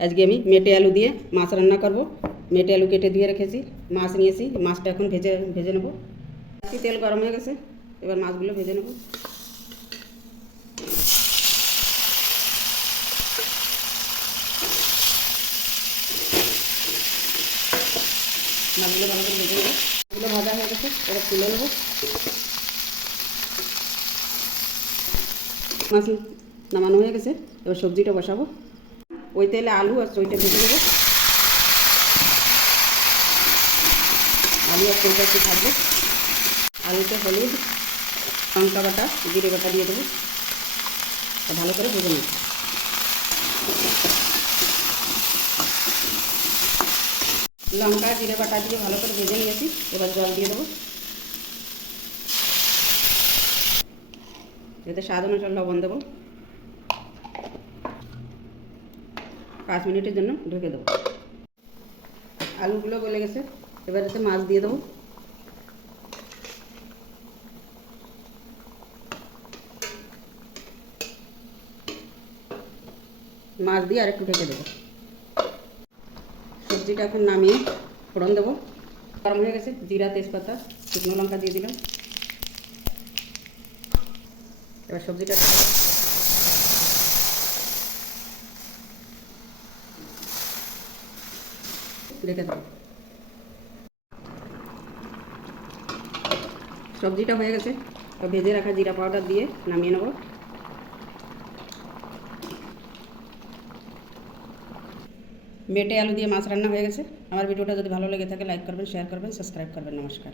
আজকে আমি মেটে আলু দিয়ে মাছ রান্না করব। মেটে আলু কেটে দিয়ে রেখেছি, মাছ নিয়েছি, মাছটা এখন ভেজে ভেজে নেব। তেল গরম হয়ে গেছে, এবার মাছগুলো ভেজে নেব। মাছগুলো ভালো করে ভেজে নেব। মাছগুলো ভাজা হয়ে গেছে, এবার তুলে নেব। মাছ নামানো হয়ে গেছে, এবার সবজিটা বসাবো। ওই তেলে আলু আর চইটা ভেজে নেব। আলু আর চইটা একটু থাকবে। আলুতে হলুদ, লঙ্কা বাটা, জিরে বাটা দিয়ে দেবো। ভালো করে ভেজে নেব। লঙ্কা জিরে বাটা দিয়ে ভালো করে ভেজে নিয়েছি, এবার জল দিয়ে দেবো। এতে স্বাদ অনুসারে লবণ দেবো। 5 মিনিটের জন্য ঢেকে দেবো। আলুগুলো গলে গেছে, এবার এতে মাছ দিয়ে দেবো। মাছ দিয়ে আর একটু ঢেকে দেবো। সবজিটা এখন নামিয়ে ফোড়ন দেবো। গরম হয়ে গেছে, জিরা তেজপাতা শুকনো লঙ্কা দিয়ে দিলাম। এবার সবজিটা রেখে দেবো। সবজিটা হয়ে গেছে, ভেজে রাখা জিরা পাউডার দিয়ে নামিয়ে নেব। মেটে আলু দিয়ে মাছ রান্না হয়ে গেছে। আমার ভিডিওটা যদি ভালো লেগে থাকে লাইক করবেন, শেয়ার করবেন, সাবস্ক্রাইব করবেন। নমস্কার।